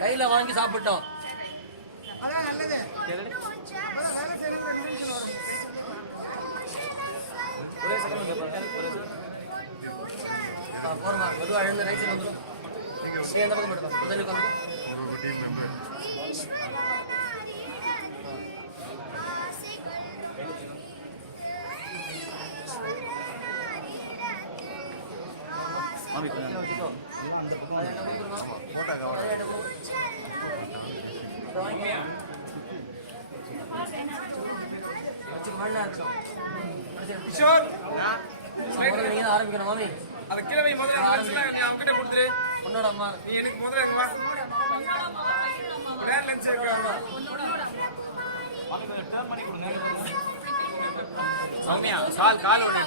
கையில வாங்கி சாப்பிட்டோம். போறமா மெதுவா எழுந்து ரைட் சைடு வந்துடும். நீ எந்த பக்கம் எடுப்பா முதலுக்கு வந்து ஆரம்பிக்கணும் மாமி. அது கிழமை முதல்ல அவங்ககிட்ட கொடுத்துரு. உன்னோட அம்மா நீ எனக்கு முதல்ல சௌமியா கால் ஓடி